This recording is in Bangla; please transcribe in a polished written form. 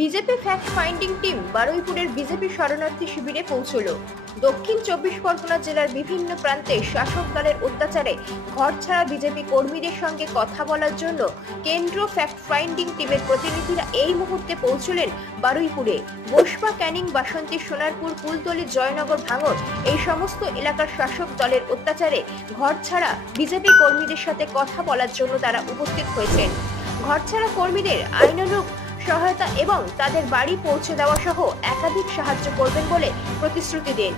BJP fact finding team বারুইপুরের BJP শরণার্থী শিবিরে পৌঁছল। দক্ষিণ 24 পরগনা জেলার বিভিন্ন প্রান্তে শাসক দলের অত্যাচারে ঘরছাড়া বিজেপি কর্মীদের সঙ্গে কথা বলার জন্য কেন্দ্র ফ্যাক্ট ফাইন্ডিং টিমের প্রতিনিধিরা এই মুহূর্তে পৌঁছলেন বারুইপুরে। বসপা, ক্যানিং, বাসন্তী, সোনারপুর, কুলতলি, জয়নগর, ভাঙড় এই সমস্ত এলাকার শাসক দলের অত্যাচারে ঘরছাড়া বিজেপি কর্মীদের সাথে কথা বলার জন্য তারা উপস্থিত হয়েছেন। ঘরছাড়া কর্মীদের আইনানুগ সহায়তা এবং তাদের বাড়ি পৌঁছে দেওয়া সহ একাধিক সাহায্য করবেন বলে প্রতিশ্রুতি দেন।